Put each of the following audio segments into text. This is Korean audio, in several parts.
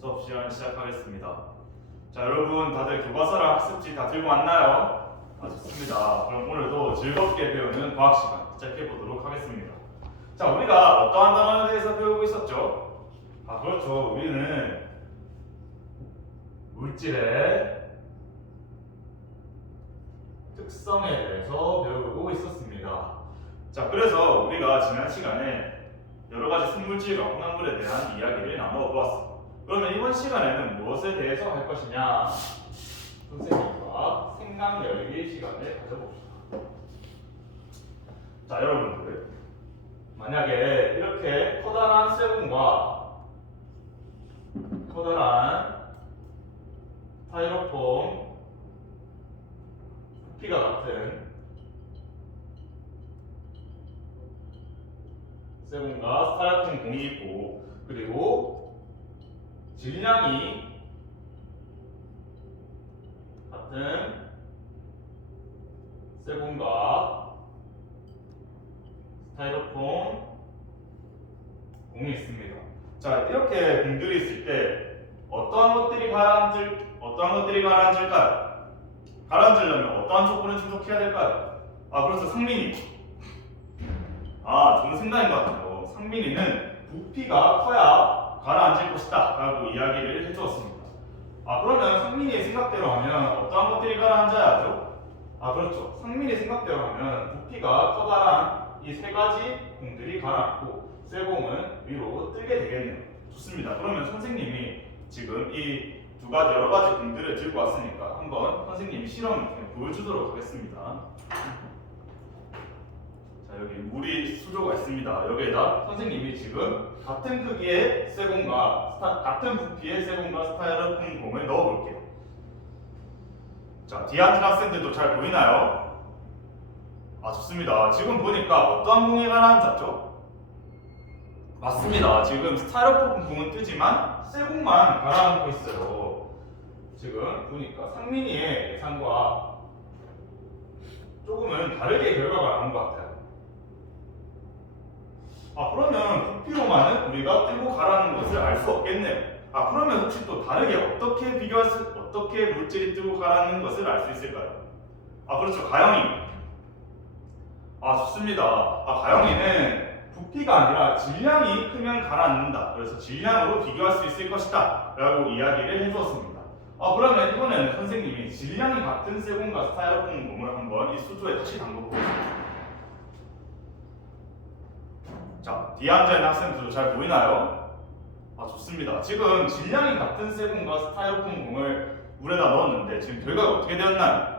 수업 시간 시작하겠습니다. 자, 여러분 다들 교과서랑 학습지 다 들고 왔나요? 좋습니다. 그럼 오늘도 즐겁게 배우는 과학 시간 시작해 보도록 하겠습니다. 자, 우리가 어떠한 단어에 대해서 배우고 있었죠? 그렇죠. 우리는 물질의 특성에 대해서 배우고 있었습니다. 자, 그래서 우리가 지난 시간에 여러 가지 생물질과 혼합물에 대한 이야기를 나누어 보았습니다. 그러면 이번 시간에는 무엇에 대해서 할 것이냐? 선생님과 생각 열기 시간을 가져봅시다. 자, 여러분들, 만약에 이렇게 커다란 쇠공과 커다란 스타이로폼 부피가 같은 쇠공과 스타이로폼 공이 있고, 그리고 질량이 같은 쇠공과 스타이로폼 공이 있습니다. 자, 이렇게 공들이 있을 때 어떠한 것들이 가라앉을까요? 가라앉으려면 어떠한 조건을 충족해야 될까요? 그렇죠. 상민이. 좋은 생각인 것 같아요. 상민이는 부피가 커야 가라앉을 것이다 라고 이야기를 해주었습니다. 그러면 상민이의 생각대로 하면 어떠한 것들이 가라앉아야 하죠? 그렇죠. 상민이의 생각대로 하면 부피가 커다란 이 세 가지 공들이 가라앉고 쇠공은 위로 뜨게 되겠네요. 좋습니다. 그러면 선생님이 지금 이 두 가지 여러 가지 공들을 들고 왔으니까 한번 선생님이 실험을 통해 보여주도록 하겠습니다. 자, 여기 물이 수조가 있습니다. 여기에다 선생님이 지금 같은 크기의 쇠공과 같은 부피의 쇠공과 스타이로폼 공을 넣어볼게요. 자, 뒤에 앉은 학생들도 잘 보이나요? 좋습니다. 지금 보니까 어떠한 공이 가라앉았죠? 맞습니다. 지금 스타이로폼 공은 뜨지만 쇠공만 가라앉고 있어요. 지금 보니까 상민이의 예상과 조금은 다르게 결과가 나온 것 같아요. 그러면 부피로만은 우리가 뜨고 가라앉는 것을 알 수 없겠네요. 그러면 혹시 또 다르게 어떻게 물질이 뜨고 가라앉는 것을 알 수 있을까요? 그렇죠. 가영이. 좋습니다. 가영이는 부피가 아니라 질량이 크면 가라앉는다. 그래서 질량으로 비교할 수 있을 것이다 라고 이야기를 해주었습니다. 그러면 이번에는 선생님이 질량이 같은 쇠공과 스타이로폼 공을 한번 이 수조에 다시 담궈보겠습니다. 자, 뒤에 앉아있는 학생들도 잘 보이나요? 좋습니다. 지금 질량이 같은 쇠공과 스타이로폼 공을 물에다 넣었는데 지금 결과가 어떻게 되었나요?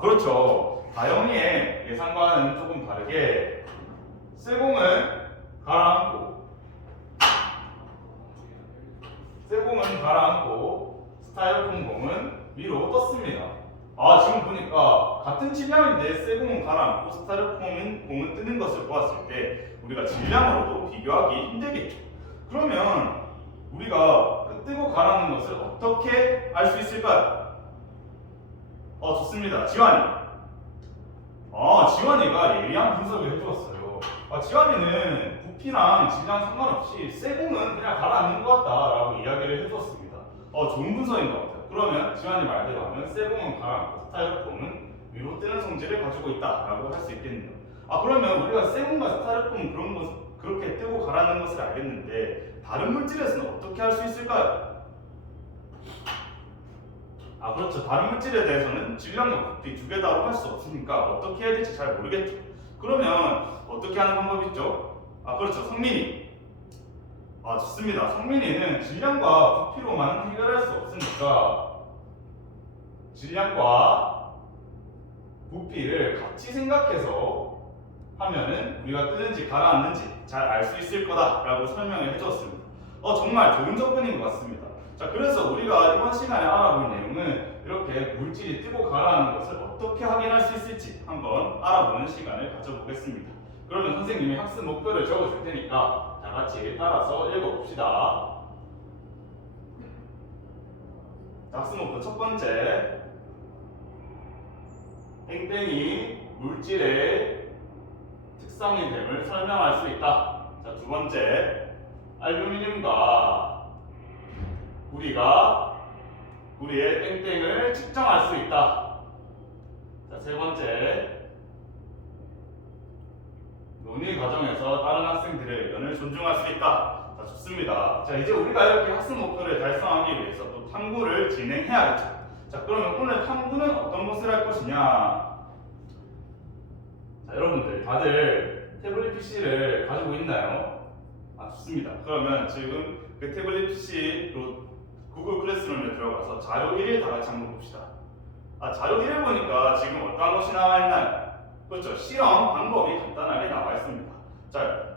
그렇죠. 가영이의 예상과는 조금 다르게 쇠공은 가라앉고 스타이로폼 공은 위로 떴습니다. 지금 보니까 같은 질량인데 쇠공은 가라앉고 스타이로폼 공은 뜨는 것을 보았을 때 우리가 질량으로도 비교하기 힘들겠죠. 그러면 우리가 그 뜨고 가라앉는 것을 어떻게 알 수 있을까요? 좋습니다. 지환이. 지환이가 예리한 분석을 해주었어요. 지환이는 부피랑 질량 상관없이 쇠공은 그냥 가라앉는 것 같다라고 이야기를 해주었습니다. 좋은 분석인 것 같아요. 그러면 지환이 말대로 하면 쇠공은 가라앉고 스타이로폼은 위로 뜨는 성질을 가지고 있다라고 할 수 있겠네요. 그러면 우리가 쇠공과 스타이로폼 그렇게 뜨고 가라앉는 것을 알겠는데 다른 물질에서는 어떻게 할 수 있을까요? 그렇죠. 다른 물질에 대해서는 질량과 부피 두 개 다로 할 수 없으니까 어떻게 해야 될지 잘 모르겠죠. 그러면 어떻게 하는 방법이 있죠? 그렇죠. 성민이. 좋습니다. 성민이는 질량과 부피로만 해결할 수 없으니까 질량과 부피를 같이 생각해서 하면은 우리가 뜨는지 가라앉는지 잘 알 수 있을 거다라고 설명을 해주었습니다. 정말 좋은 접근인 것 같습니다. 자, 그래서 우리가 이번 시간에 알아볼 내용은 이렇게 물질이 뜨고 가라앉는 것을 어떻게 확인할 수 있을지 한번 알아보는 시간을 가져보겠습니다. 그러면 선생님이 학습 목표를 적어줄 테니까 다 같이 따라서 읽어봅시다. 학습 목표 첫 번째, 땡땡이 물질의 특성이 됨을 설명할 수 있다. 자, 두 번째, 알루미늄과 우리가 우리의 땡땡을 측정할 수 있다. 자, 세 번째. 논의 과정에서 다른 학생들의 의견을 존중할 수 있다. 자, 좋습니다. 자, 이제 우리가 이렇게 학습 목표를 달성하기 위해서 또 탐구를 진행해야겠죠. 자, 그러면 오늘 탐구는 어떤 것을 할 것이냐? 자, 여러분들 다들 태블릿 PC를 가지고 있나요? 아, 좋습니다. 그러면 지금 그 태블릿 PC로 구글 클래스룸에 들어가서 자료 1을 다 같이 한번 봅시다. 아, 자료 1을 보니까 지금 어떤 것이 나와 있나요? 그렇죠. 실험 방법이 간단하게 나와 있습니다. 자,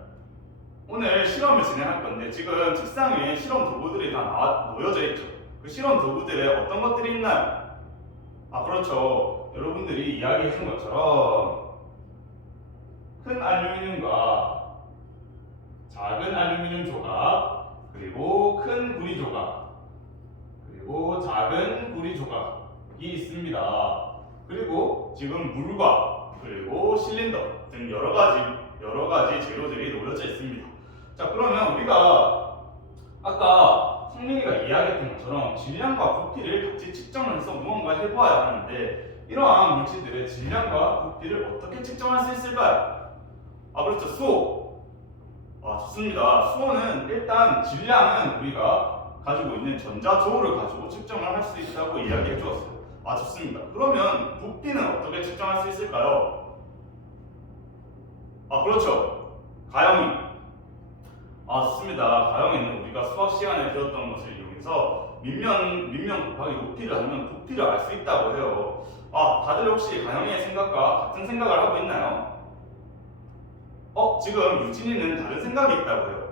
오늘 실험을 진행할 건데 지금 책상 위에 실험 도구들이 다 놓여져 있죠. 그 실험 도구들에 어떤 것들이 있나요? 아, 그렇죠. 여러분들이 이야기해 준 것처럼 큰 알루미늄과 작은 알루미늄 조각, 그리고 큰 구리 조각, 그리고 작은 구리 조각이 있습니다. 그리고 지금 물과 그리고 실린더 등 여러 가지 재료들이 놓여져 있습니다. 자, 그러면 우리가 아까 성민이가 이야기했던 것처럼 질량과 부피를 같이 측정을 해서 무언가 해보아야 하는데 이러한 물질들의 질량과 부피를 어떻게 측정할 수 있을까요? 아, 그렇죠. 수호. 아, 좋습니다. 수호는 일단 질량은 우리가 가지고 있는 전자조를 가지고 측정을 할 수 있다고 이야기해 주었어요. 아, 좋습니다. 그러면 부피는 어떻게 측정할 수 있을까요? 아, 그렇죠. 가영이. 아, 좋습니다. 가영이는 우리가 수학 시간에 배웠던 것을 이용해서 밑면 곱하기 높이를 하면 부피를 알 수 있다고 해요. 아, 다들 혹시 가영이의 생각과 같은 생각을 하고 있나요? 지금 유진이는 다른 생각이 있다고 해요.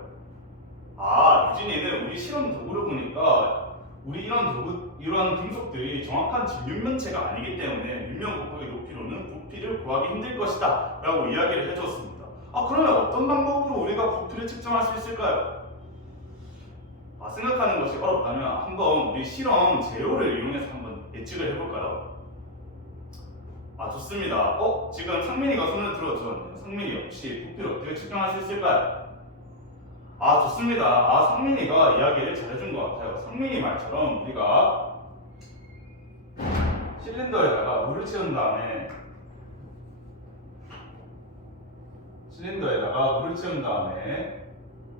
아, 유진이는 우리 실험 도구를 보니까 우리 이런 금속들이 정확한 진륜면체가 아니기 때문에 밑면 곱하기 높이로는 부피를 구하기 힘들 것이다 라고 이야기를 해줬습니다. 아, 그러면 어떤 방법으로 우리가 부피를 측정할 수 있을까요? 아, 생각하는 것이 어렵다면 한번 우리 실험 재료를 이용해서 한번 예측을 해볼까요? 아, 좋습니다. 지금 상민이가 손을 들어주었네요. 상민이 혹시 부피를 어떻게 측정할 수 있을까요? 아, 좋습니다. 아, 상민이가 이야기를 잘해준 것 같아요. 상민이 말처럼 우리가 실린더에다가 물을 채운 다음에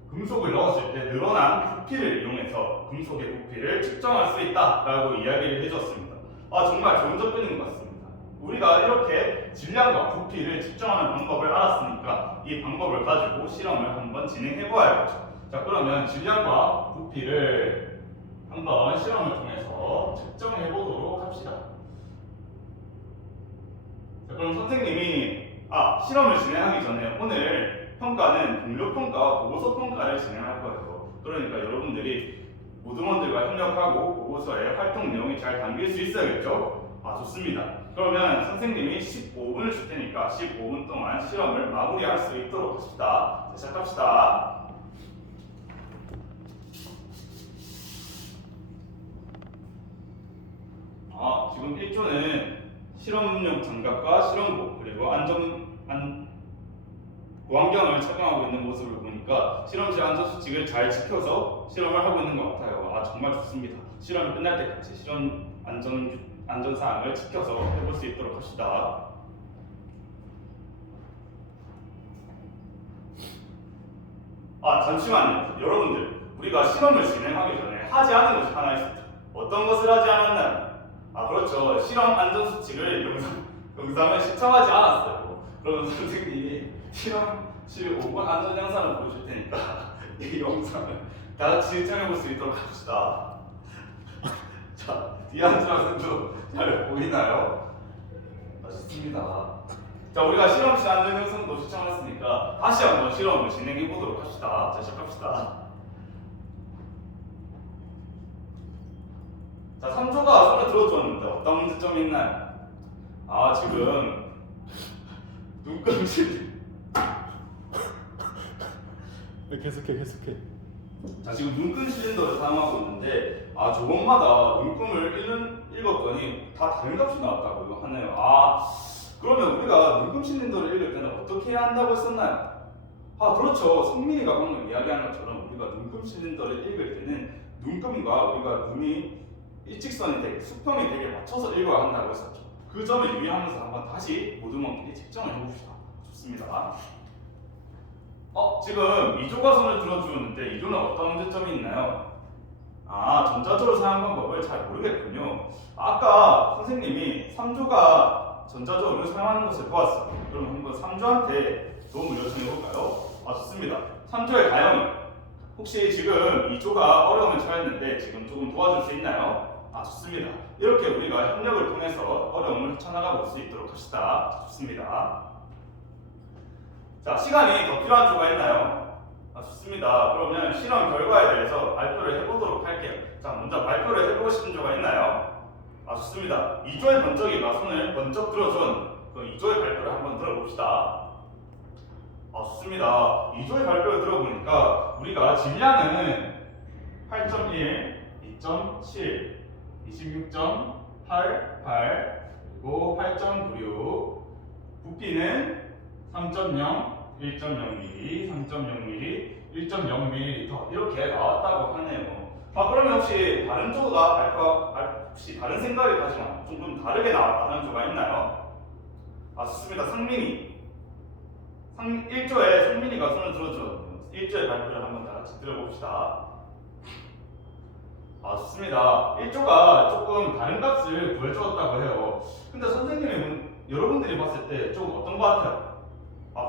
금속을 넣었을 때 늘어난 부피를 이용해서 금속의 부피를 측정할 수 있다라고 이야기를 해줬습니다. 아, 정말 좋은 접근인 것 같습니다. 우리가 이렇게 질량과 부피를 측정하는 방법을 알았으니까 이 방법을 가지고 실험을 한번 진행해 보아야겠죠. 자, 그러면 질량과 부피를 한번 실험을 통해서 측정해 보도록 합시다. 자, 그럼 선생님이 실험을 진행하기 전에 오늘 평가는 동료 평가와 보고서 평가를 진행할 거예요. 그러니까 여러분들이 모두원들과 협력하고 보고서에 활동 내용이 잘 담길 수 있어야겠죠? 아, 좋습니다. 그러면 선생님이 15분을 줄 테니까 15분 동안 실험을 마무리할 수 있도록 합시다. 자, 시작합시다. 지금 1조는 실험용 장갑과 실험복 그리고 보안경을 착용하고 있는 모습을 보니까 실험실 안전수칙을 잘 지켜서 실험을 하고 있는 것 같아요. 아, 정말 좋습니다. 실험이 끝날 때까지 실험 안전사항을 지켜서 해볼 수 있도록 합시다. 잠시만요. 여러분들, 우리가 실험을 진행하기 전에 하지 않은 것이 하나 있었죠. 어떤 것을 하지 않았나요? 아, 그렇죠. 실험 안전수칙을 영상을 시청하지 않았어요. 그러면 선생님이 실험실 5분 안전 영상을 보여줄 테니까 이 영상을 다 같이 시청해볼 수 있도록 합시다. 자, 뒤에 앉은 학생도 잘 보이나요? 좋습니다. 자, 우리가 실험실 안전 영상도 시청했으니까 다시 한번 실험을 진행해 보도록 합시다. 자, 시작합시다. 자, 3조가 손에 들어주었는데 어떤 문제점이 있나요? 아, 지금 눈금실 계속해. 자, 지금 눈금 실린더를 사용하고 있는데 조금마다 눈금을 읽었더니 다 다른 값이 나왔다고 하네요. 그러면 우리가 눈금 실린더를 읽을 때는 어떻게 해야 한다고 했었나요? 그렇죠. 성민이가 방금 이야기한 것처럼 우리가 눈금 실린더를 읽을 때는 눈금과 우리가 눈이 일직선이 되게 수평이 되게 맞춰서 읽어야 한다고 했었죠. 그 점을 유의하면서 한번 다시 모두모끼리 측정을 해봅시다. 좋습니다. 지금 이조가 손을 들어주는데 이조는 어떤 문제점이 있나요? 전자조를 사용 방법을 잘 모르겠군요. 아까 선생님이 3조가 전자조를 사용하는 것을 보았어요. 그럼 한번 3조한테 도움을 요청해볼까요? 좋습니다. 3조의 가영이 혹시 지금 2조가 어려움을 처했는데 지금 조금 도와줄 수 있나요? 좋습니다. 이렇게 우리가 협력을 통해서 어려움을 헤쳐나가 볼 수 있도록 합시다. 좋습니다. 자, 시간이 더 필요한 조가 있나요? 좋습니다. 그러면 실험 결과에 대해서 발표를 해보도록 할게요. 자, 먼저 발표를 해보고 싶은 조가 있나요? 좋습니다. 2조의 번쩍이가 손을 번쩍 들어준 그 2조의 발표를 한번 들어봅시다. 좋습니다. 2조의 발표를 들어보니까 우리가 질량은 8.1, 2.7, 26.88, 그리고 8.96, 부피는 3.0, 1.0mm, 3.0mm, 1.0ml 이렇게 나왔다고 하네요. 그러면 혹시 다른 조가 혹시 다른 생각을 가지만 좀 다르게 나왔다는 조가 있나요? 좋습니다. 상민이 1조에 상민이가 손을 들어줘 1조의 발표를 한번 다 같이 들어봅시다. 좋습니다. 1조가 조금 다른 값을 구해주었다고 해요. 근데 선생님이 여러분들이 봤을 때 좀 어떤 것 같아요?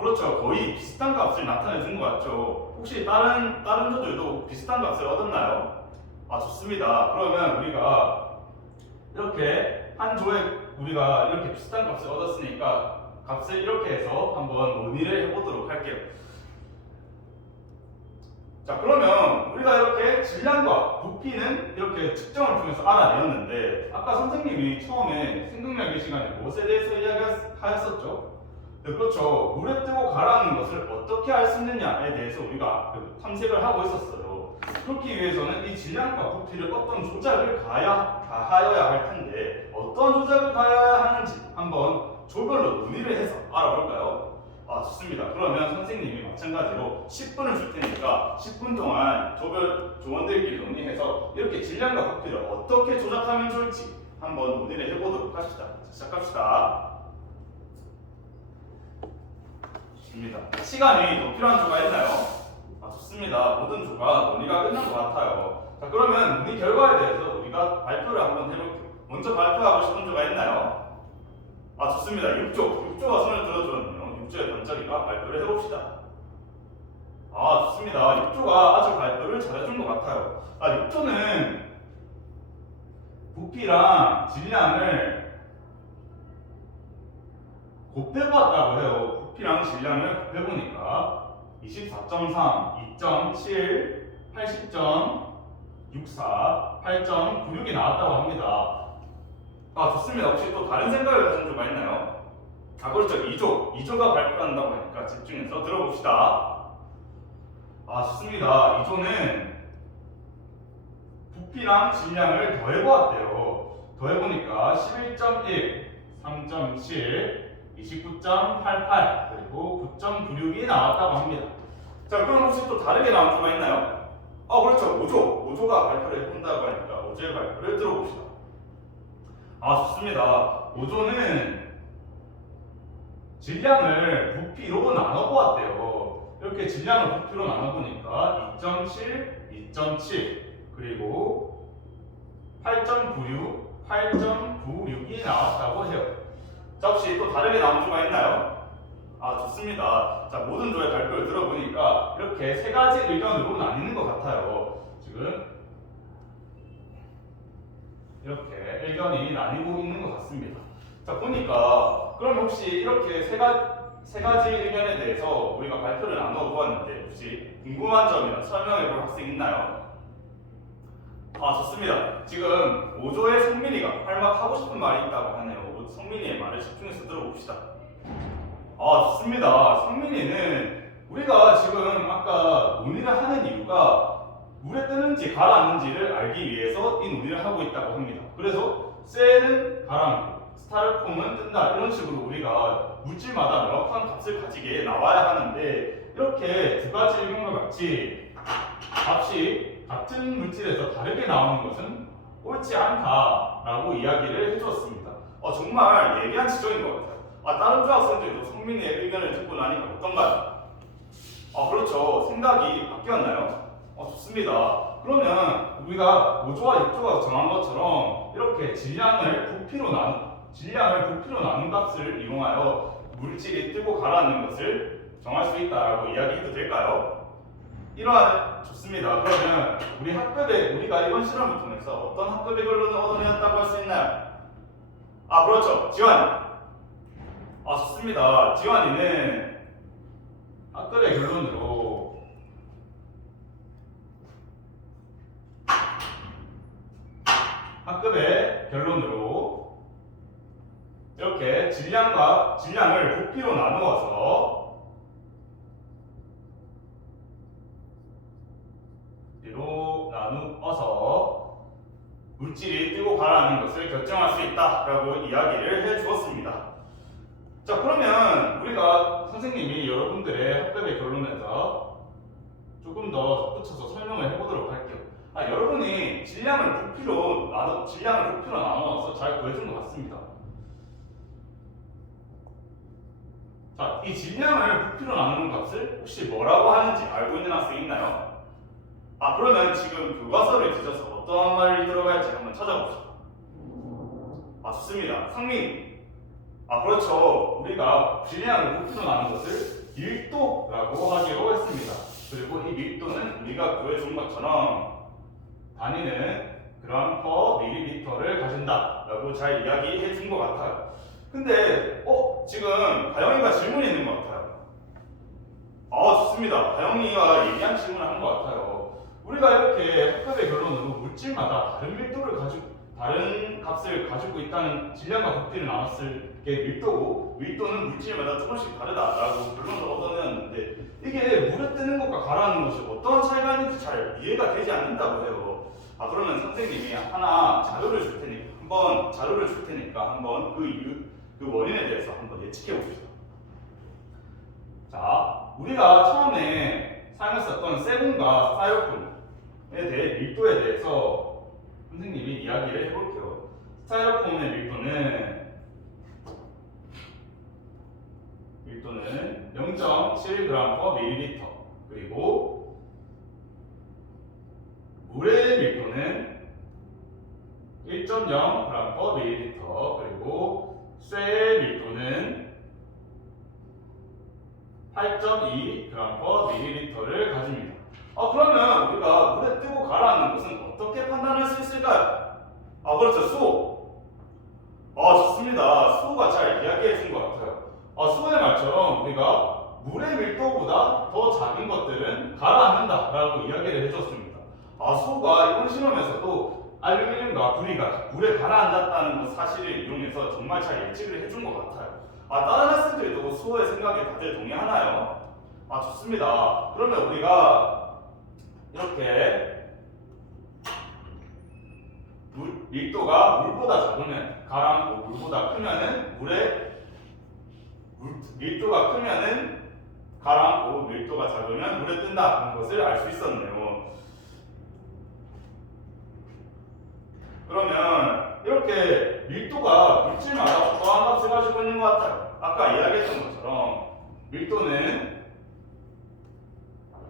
그렇죠. 거의 비슷한 값을 나타내 준 것 같죠. 혹시 다른 조들도 비슷한 값을 얻었나요? 좋습니다. 그러면 우리가 이렇게 한 조에 우리가 이렇게 비슷한 값을 얻었으니까 값을 이렇게 해서 한번 논의를 해보도록 할게요. 자, 그러면 우리가 이렇게 질량과 부피는 이렇게 측정을 통해서 알아내었는데 아까 선생님이 처음에 생각나기 시간에 무엇에 대해서 이야기하였었죠? 네, 그렇죠. 물에 뜨고 가라앉는 것을 어떻게 알 수 있느냐에 대해서 우리가 탐색을 하고 있었어요. 그렇기 위해서는 이 질량과 부피를 어떤 조작을 가하여야 할 텐데 어떤 조작을 가하여야 하는지 한번 조별로 논의를 해서 알아볼까요? 좋습니다. 그러면 선생님이 마찬가지로 10분을 줄 테니까 10분 동안 조원들끼리 논의해서 이렇게 질량과 부피를 어떻게 조작하면 좋을지 한번 논의를 해보도록 합시다. 시작합시다. 좋습니다. 시간이 더 필요한 조가 있나요? 좋습니다. 모든 조가 논의가 끝난 것 같아요. 자, 그러면 논의 결과에 대해서 우리가 발표를 한번 해볼게요. 먼저 발표하고 싶은 조가 있나요? 좋습니다. 6조가 손을 들어주었네요. 6조의 번쩍이가 발표를 해봅시다. 좋습니다. 6조가 아주 발표를 잘해준 것 같아요. 6조는 부피랑 질량을 곱해보았다고 해요. 부피랑 질량을 곱해보니까 24.3, 2.7, 80.64, 8.96이 나왔다고 합니다. 좋습니다. 혹시 또 다른 생각을 가진 조가 있나요? 그렇죠. 2조가 발표한다고 하니까 집중해서 들어봅시다. 좋습니다. 2조는 부피랑 질량을 더해보았대요. 더해보니까 11.1, 3.7, 29.88, 그리고 9.96이 나왔다고 합니다. 자, 그럼 혹시 또 다르게 나온 조가 있나요? 그렇죠. 5조가 발표를 해본다고 하니까 5조의 발표를 들어봅시다. 좋습니다. 5조는 질량을 부피로 나눠보았대요. 이렇게 질량을 부피로 나눠보니까 2.7, 2.7, 그리고 8.96, 8.96이 나왔다고 해요. 자, 혹시 또 다르게 나온 조가 있나요? 좋습니다. 자, 모든 조의 발표를 들어보니까 이렇게 세 가지 의견으로 나뉘는 것 같아요. 지금 이렇게 의견이 나뉘고 있는 것 같습니다. 자, 보니까 그럼 혹시 이렇게 세 가지 의견에 대해서 우리가 발표를 나누어 보았는데 혹시 궁금한 점이나 설명해 볼 학생 있나요? 좋습니다. 지금 5조의 성민이가 할 말 하고 싶은 말이 있다고 하네요. 성민이의 말을 집중해서 들어봅시다. 좋습니다. 성민이는 우리가 지금 아까 논의를 하는 이유가 물에 뜨는지 가라앉는지를 알기 위해서 이 논의를 하고 있다고 합니다. 그래서 셀은 가라앉고 스타일폼은 뜬다 이런 식으로 우리가 물질마다 명확한 값을 가지게 나와야 하는데 이렇게 두 가지 의견과 같이 값이 같은 물질에서 다르게 나오는 것은 옳지 않다라고 이야기를 해주었습니다. 정말 예리한 지적인 것 같아요. 다른 조학생들도 성민이의 의견을 듣고 나니까 어떤가요? 그렇죠. 생각이 바뀌었나요? 좋습니다. 그러면 우리가 5조와 6조가 정한 것처럼 이렇게 질량을 부피로 나눈 값을 이용하여 물질이 뜨고 가라앉는 것을 정할 수 있다라고 이야기해도 될까요? 좋습니다. 그러면 우리가 이번 실험을 통해서 어떤 학급의 결론을 얻어내었다고 할 수 있나요? 그렇죠. 지환이. 좋습니다. 지환이는 학급의 결론으로 이렇게 질량을 부피로 나누어서 물질이 뜨고 가라앉는 것을 결정할 수 있다라고 이야기를 해주었습니다. 자, 그러면 우리가 선생님이 여러분들의 학급의 결론에서 조금 더 덧붙여서 설명을 해보도록 할게요. 여러분이 질량을 부피로 나눠서 잘 구해준 것 같습니다. 자, 이 질량을 부피로 나누는 값을 혹시 뭐라고 하는지 알고 있는 학생 있나요? 그러면 지금 교과서를 뒤져서 어떠한 말이 들어갈지 한번 찾아봅시다. 좋습니다. 상민. 그렇죠. 우리가 질량을 부피로 나눈 것을 밀도라고 하기로 했습니다. 그리고 이 밀도는 우리가 구해준 것처럼 단위는 그램 퍼 밀리리터를 가진다라고 잘 이야기해 준 것 같아요. 근데 지금 가영이가 질문이 있는 것 같아요. 좋습니다. 가영이가 예리한 질문을 한 것 같아요. 우리가 이렇게 학급의 결론으로 물질마다 다른 값을 가지고 있다는 질량과 부피를 나눴을 게 밀도는 물질마다 조금씩 다르다라고 결론을 얻어내었는데 이게 물에 뜨는 것과 가라앉는 것이 어떤 차이가 있는지 잘 이해가 되지 않는다고 해요. 그러면 선생님이 하나 자료를 줄 테니까 한번 그 원인에 대해서 한번 예측해 봅시다. 자, 우리가 처음에 사용했었던 세븐과 스타이로폼에 대해 밀도에 대해서 선생님이 이야기를 해볼게요. 스타이로폼의 밀도는 0.7g/ml 그리고 물의 밀도는 1.0g/ml 그리고 쇠의 밀도는 8.2g/ml를 가집니다. 그러면 우리가 물에 뜨고 가라앉는 것은 어떻게 판단할 수 있을까요? 그렇죠. 수호. 좋습니다. 수호가 잘 이야기해 준 것 같아요. 수호의 말처럼 우리가 물의 밀도보다 더 작은 것들은 가라앉는다라고 이야기를 해줬습니다. 수호가 이번 실험에서도 알루미늄과 구리가 물에 가라앉았다는 사실을 이용해서 정말 잘 예측을 해준 것 같아요. 다른 학생들도 수호의 생각에 다들 동의하나요? 좋습니다. 그러면 우리가 이렇게 밀도가 물보다 작으면 가라앉고 물보다 크면은 밀도가 크면은 가라앉고 밀도가 작으면 물에 뜬다는 것을 알 수 있었네요. 그러면 이렇게 밀도가 물질마다 어떠한 값을 가지고 있는 것 같아요. 아까 이야기했던 것처럼 밀도는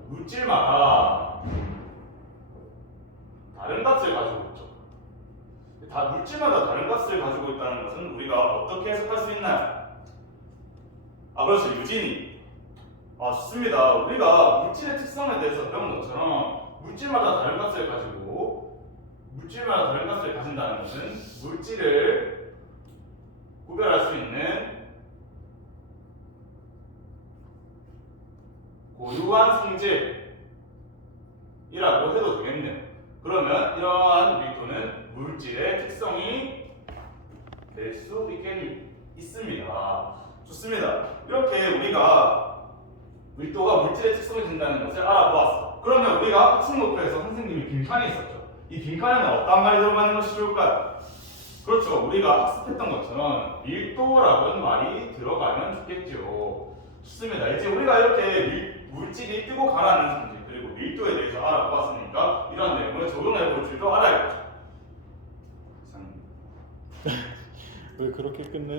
물질마다 다른 값을 가지고 있죠. 물질마다 다른 값을 가지고 있다는 것은 우리가 어떻게 해석할 수 있나요? 그렇죠. 유진이. 좋습니다. 우리가 물질의 특성에 대해서 배운 것처럼 물질마다 다른 값을 가진다는 것은 물질을 구별할 수 있는 고유한 성질이라고 해도 되겠네요. 그러면 이러한 밀도는 물질의 특성이 될 수 있습니다. 좋습니다. 이렇게 우리가 밀도가 물질의 특성이 된다는 것을 알아보았어. 그러면 우리가 학습 목표에서 선생님이 빈칸이 있었죠. 이 빈칸에는 어떤 말이 들어가는 것이 좋을까요? 그렇죠. 우리가 학습했던 것처럼 밀도라는 말이 들어가면 좋겠죠. 좋습니다. 이제 우리가 이렇게 물질이 뜨고 가라앉는 성질 그리고 밀도에 대해서 알아보았으니까 이런 내용을 적용해 볼 줄도 알아야겠죠. 이상입니다. 왜 그렇게 끝내?